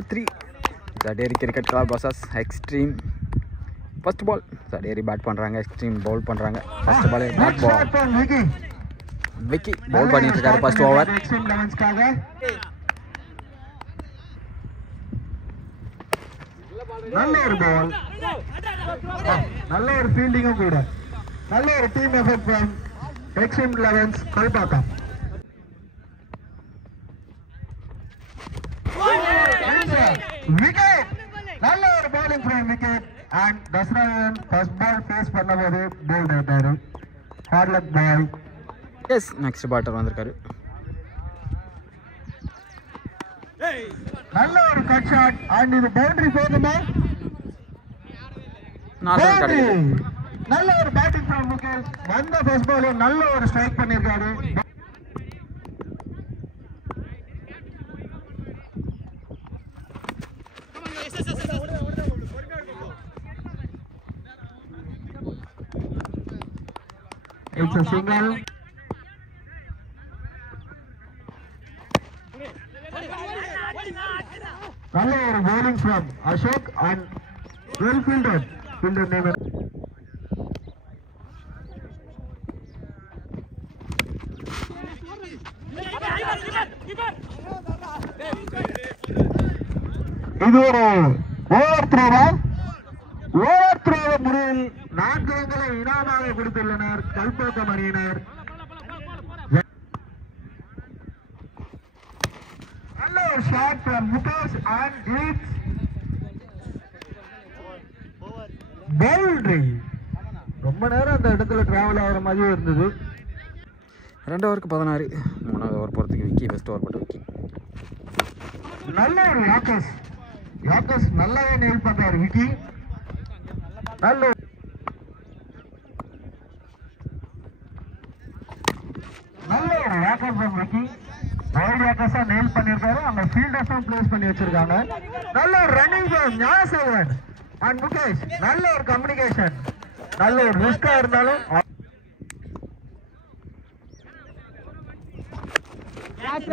3 Zaderi Cricket Club versus Extreme. First ball Zaderi bat பண்றாங்க, Extreme ball பண்றாங்க. First ball not ball. Vicky ball பண்ணிட்டு இருக்காரு first over. Extreme 11 காக நல்ல ஒரு ball, நல்ல ஒரு ஃபீல்டிங்கும் கூட, நல்ல ஒரு team effort from Extreme 11 கொல்பாக்கம். Wicket, நல்ல ஒரு bowling from wicket and Dasravan first ball face பண்ணும்போது bowled ஆயிட்டாரு. Hard luck ball. Yes, next batter வந்திருக்காரு. நல்ல ஒரு கட் ஷாட் and இது பவுண்டரி போகுமா? நாலு கிடைக்குது. நல்ல ஒரு பேட்டிங் from முகேஷ். வந்த ஃபர்ஸ்ட் பால் நல்ல ஒரு ஸ்ட்ரைக் பண்ணிருக்காரு. It's a single. நல்ல ஒரு bowling from Ashok and well fielded. Fielder name. இது ஒரு ஓவர் த்ரோவா? ஓவர் த்ரோவ முறையில் 4 ரன்களை இனாமாக கொடுத்துள்ளனர் கல்பாக்கம் அணியினர். நல்ல ஒரு shot from Mukesh and it's boundary. ரொம்ப நேரம் அந்த இடத்துல டிராவல் ஆகிற மாதிரி இருந்தது. 2 ஓவருக்கு 16. 3வது ஓவர் போகிறதுக்கு விக்கி ஃபர்ஸ்ட் ஓவர் போட்டு விக்கி. நல்ல ஒரு யாக்கஸ் நல்லாவே நெயில் பண்றாரு விக்கி. நல்ல ஒரு யாக்கஸ் from விக்கி. வைல்ட் யாக்கஸா நெயில் பண்ணிருக்காரு. அங்க ஃபீல்டர்ஸும் பிளேஸ் பண்ணி வச்சிருக்காங்க. நல்ல ஒரு running from Gnanasekaran and Mukesh. நல்ல ஒரு கம்யூனிகேஷன். நல்ல ஒரு ரிஸ்கா இருந்தாலும்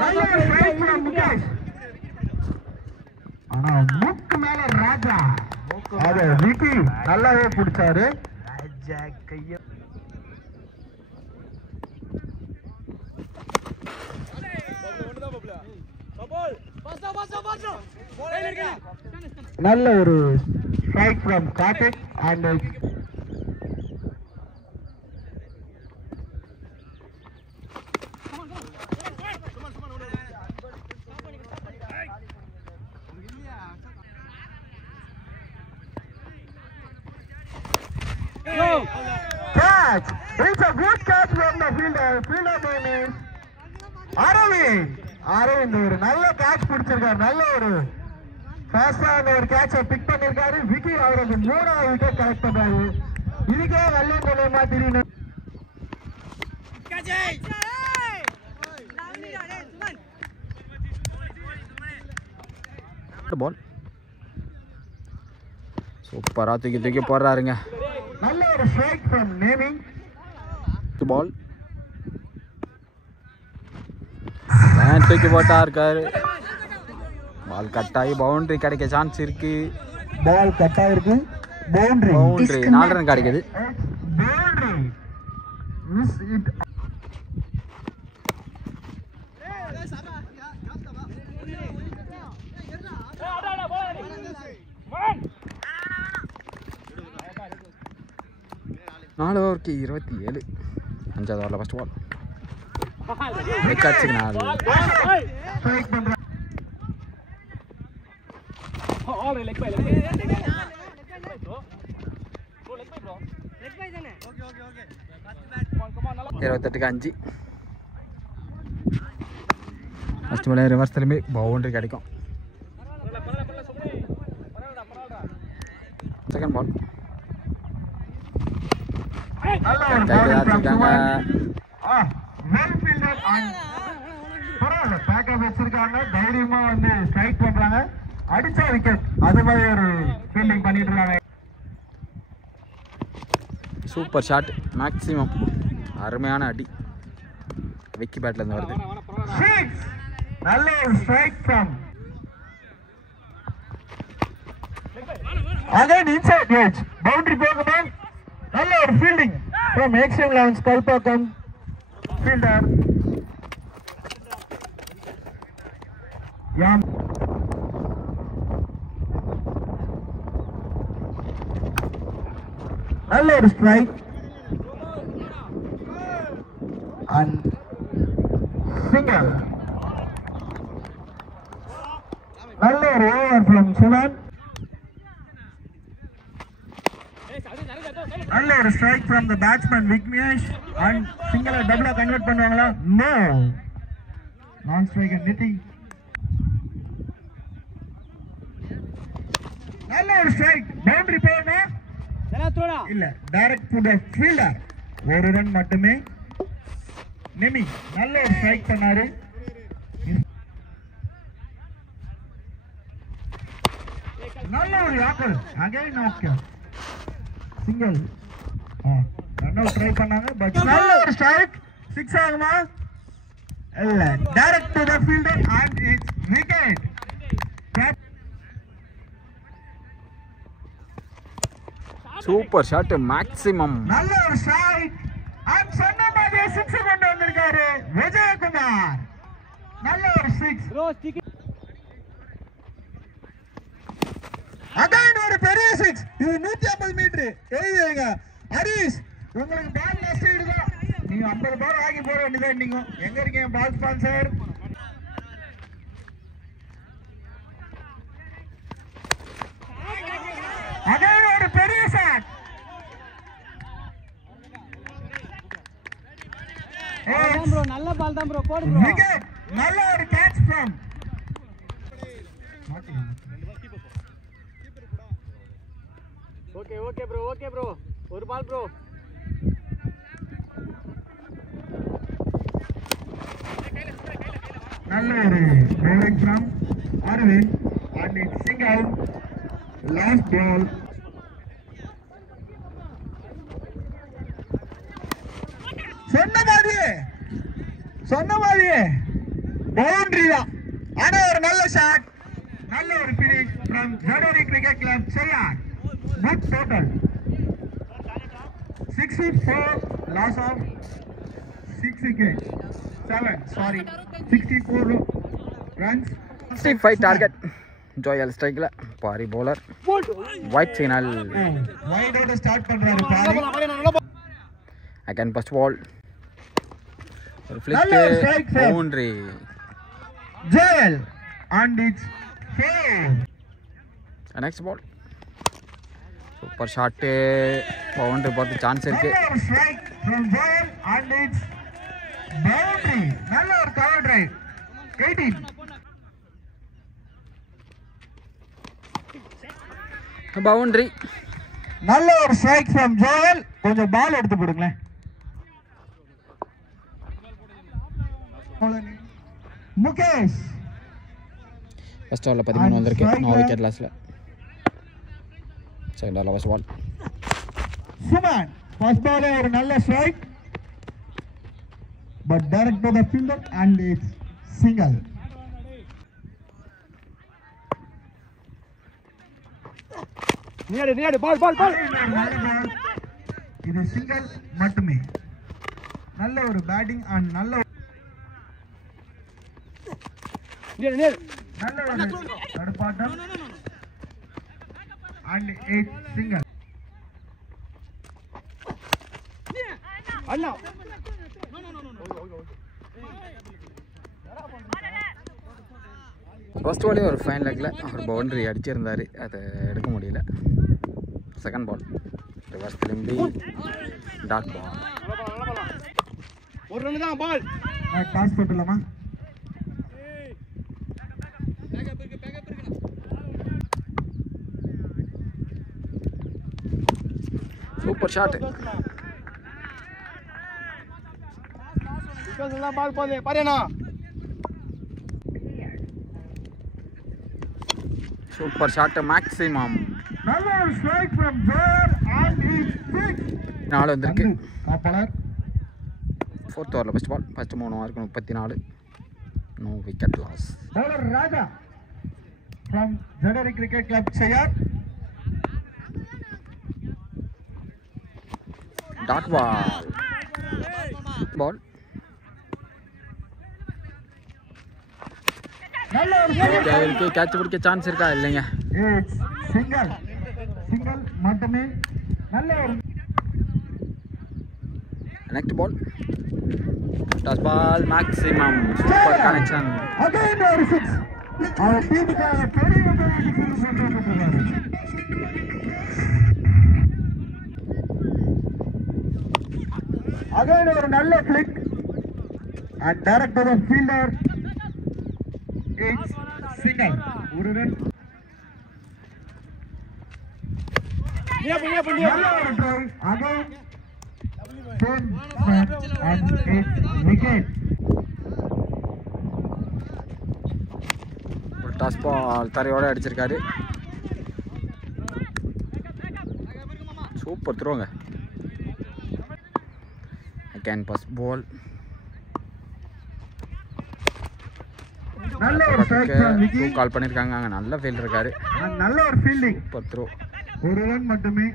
நல்ல ஒரு ஸ்ட்ரைக் from முகேஷ். ஆனா முக்கு மேல ராஜா அத விக்கி நல்லாவே பிடிச்சாரு. ராஜா கைய நல்ல ஒரு strike from Karthik and catch. It's a good catch from the fielder. Fielder name is Aravind. Aravind ஒரு நல்ல கேட்ச் பிடிச்சிருக்காரு. நல்ல ஒரு ஃபாஸ்டா ஒரு கேட்சை பிக் பண்ணிருக்காரு. விக்கி அவருக்கு 3வது விக்கெட் கலெக்ட் பண்றாரு. இதுக்கே நல்ல நிலையமா திடீர்னு பால் சூப்பரா தூக்கி போடுறாருங்க. நல்ல ஒரு ஸ்ட்ரைக் from நேமிங். பால் தூக்கி போட்டா இருக்காரு. பால் கட் ஆகி பவுண்டரி கிடைக்க சான்ஸ் இருக்கு. பால் கட் ஆயிருக்கு. பவுண்டரி 4 ரன் கிடைக்குது. Boundary miss it. நாலு ஓவருக்கு 27. 5வது ஓவரில் ஃபர்ஸ்ட் பால் அடிச்சுக்கு 4. இருபத்தெட்டுக்கு 5. ஃபர்ஸ்ட் பால் ரிவர்ஸ் திரும்பி பவுண்டரி கிடைக்கும். செகண்ட் பால் வச்சிருக்காங்க. தைரியமா வந்து ஸ்ட்ரைக் பண்றாங்க. அடிச்சா விக்கெட் அது மாதிரி ஒரு ஃபீல்டிங் பண்ணிட்டு இருக்காங்க. Super shot maximum. அருமையான அடி விக்கி பேட்ல இருந்து வருது. நல்ல ஒரு strike from Again inside edge. Boundary Pokemon. நல்ல ஒரு fielding from Extreme 11 Kalpakkam fielder. நல்ல ஒரு ஸ்ட்ரைக் and single. நல்ல ஒரு ஓவர் from Suman. நல்ல ஒரு strike from the batsman Vignesh and single double convert பண்ணுவாங்களா? No. Non striker Niti. நல்ல ஒரு ஸ்ட்ரைக். பவுண்டரி போனா? இல்ல, டைரக்ட் டு தி ஃபீல்டர். ஒரு ரன் மட்டுமே. நெமி நல்ல ஒரு ஸ்ட்ரைக் பண்ணாரு. நல்ல ஒரு yorker. Again okay. Single run out try பண்ணாங்க பட் நல்ல ஒரு ஸ்ட்ரைக். 6 ஆகுமா? இல்ல, direct to the fielder and it's wicket. Super shot maximum. நல்ல ஒரு ஸ்ட்ரைக். அண்ட் சொன்ன மாதிரி 6 கொண்டு வந்திருக்காரு விஜயகுமார். நல்ல ஒரு 6. அகைன் ஒரு பெரிய 6. இது 150 மீட்டர். எழுதிங்க ஹரிஷ், உங்களுக்கு பால் லாஸ்ட் தான். நீங்க 50 பால் ஆகி போட வேண்டியதா. நீங்க எங்க இருக்கீங்க பால் ஸ்பான்சர்? அகைன் ஒரு பெரிய ஷாட். ப்ரோ நல்ல பால் தான் ப்ரோ, போடு ப்ரோ. விக்கெட். நல்ல ஒரு கேட்ச் ஃப்ரம் ஓகே ப்ரோ ஒரு பால் ப்ரோ. நல்ல ஒரு bowling from Arvind and it's single. Last ball. சொன்ன மாதிரியே பவுண்டரி தான். ஆனா ஒரு நல்ல ஷாட். நல்ல ஒரு finish from Jadori Cricket Club Cheyar. Good total. 64 loss of 6 wickets. 64 runs. 65 target. Joel ஸ்ட்ரைக்ல Pari bowler. Wide signal. Wide out start பண்றாரு பாரி. Again first ball. ஒரு நல்ல flick strike, sir. Boundary. Joel and it's fair. Next ball. Super shot. Boundary போறது chance இருக்கு. நல்ல ஒரு strike from Joel and it's boundary. நல்ல ஒரு cover drive. 18. பவுண்டரி. நல்ல ஒரு ஸ்ட்ரைக் ஃப்ரம் ஜோயல். கொஞ்சம் பால் எடுத்து போடுங்களேன். முகேஷ் ஃபர்ஸ்ட் ஓவரில் 13 வந்திருக்கு. 4 விக்கெட் லாஸ்ல. செகண்ட் ஓவரில் ஃபர்ஸ்ட் பால். சுமன் ஃபர்ஸ்ட் பாலே ஒரு நல்ல strike but direct to the fielder and it's single. நியாடு பால். இது சிங்கிள் மட்டுமே. நல்ல ஒரு பேட்டிங் அண்ட் நல்ல நல்ல ஒரு தடுப்பாட்டம் அண்ட் இட்ஸ் சிங்கிள். அண்ணா ஃபர்ஸ்ட் பாலே ஒரு ஃபைன் லெக்கில் ஒரு பவுண்டரி அடிச்சிருந்தார். அதை எடுக்க முடியல. செகண்ட் பால் ரிவர்ஸ் திரும்பி டாட் பால். ஒரு ரன் தான் பால். டாஸ் போட்டுலாமா? Super shot. பால் போதே பாருண்ணா. Super shot maximum. நல்ல ஒரு strike from Joel and it's 6. 4 வந்திருக்கு. காப்பாளர் ஃபோர்த் ஓவரில் ஃபர்ஸ்ட் பால். ஃபர்ஸ்ட் 3 ஓவருக்கு 34. No wicket loss. bowler Raja from Jadori Cricket Club Cheyar. Dot ball ball நல்ல ஒரு இருக்கு. கேட்ச் பிடிக்க சான்ஸ் இருக்கா? இல்லைங்க. சிங்கிள் மட்டுமே. நல்ல ஒரு next ball toss ball maximum super connection. Again ஒரு 6. அவர் டீமுக்காக பெரிய கொண்டிருக்கிறார். அகைன் ஒரு நல்ல click and direct to the fielder. It's single. ஒரு ரன். நல்ல ஒரு ட்ரை. Again 10 and 8 wicket. ஒரு டாஸ் பால் தரையோட அடிச்சிருக்காரு. சூப்பர் த்ரோங்க. Again pass ball. நல்ல ஒரு ஸ்ட்ரைக் ஃப்ரம் விக்கி. கால் பண்ணிருக்காங்க. அங்க நல்ல ஃபீல்டர் இருக்காரு. நல்ல ஒரு ஃபீல்டிங். Super throw. ஒரு ரன் மட்டுமே.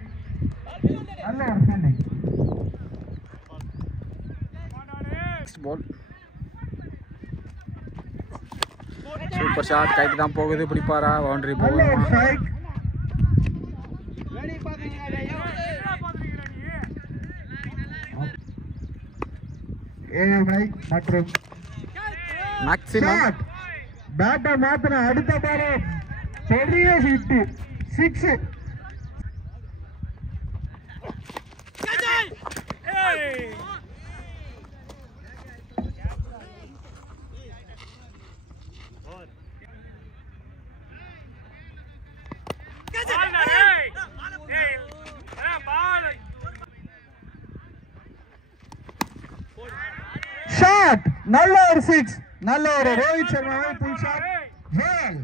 நல்ல ஒரு fielding. Next ball super shot. கைக்கு தான் போகுது. பிடிப்பாரா? பவுண்டரி நல்ல ஒரு போகுமா? ஸ்ட்ரைக். ஏஎம்ஐ மற்றும் மேக்ஸிமம் ஷாட். பேட்டை மாத்தின அடுத்த பால் பெரிய ஹிட் 6. ஷாட். நல்ல ஒரு 6. நல்ல ஒரு ரோஹித் சர்மாவை புல் ஷாட். ஜெயல்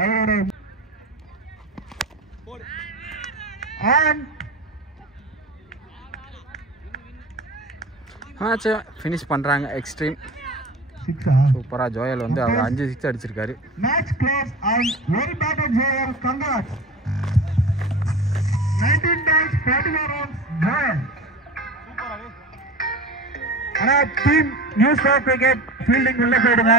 அவரோட அண்ட் மேட்சை ஃபினிஷ் பண்ணுறாங்க. எக்ஸ்ட்ரீம் 6. சூப்பராக ஜோயல் வந்து அவர் 5 6 அடிச்சிருக்காரு. Match close and very batter Joel. Congrats. 19 days 41 runs. Joel. ஆனா டீம் நியூஸ் கிரிக்கெட் ஃபீல்டிங் உள்ள போயிடுங்க.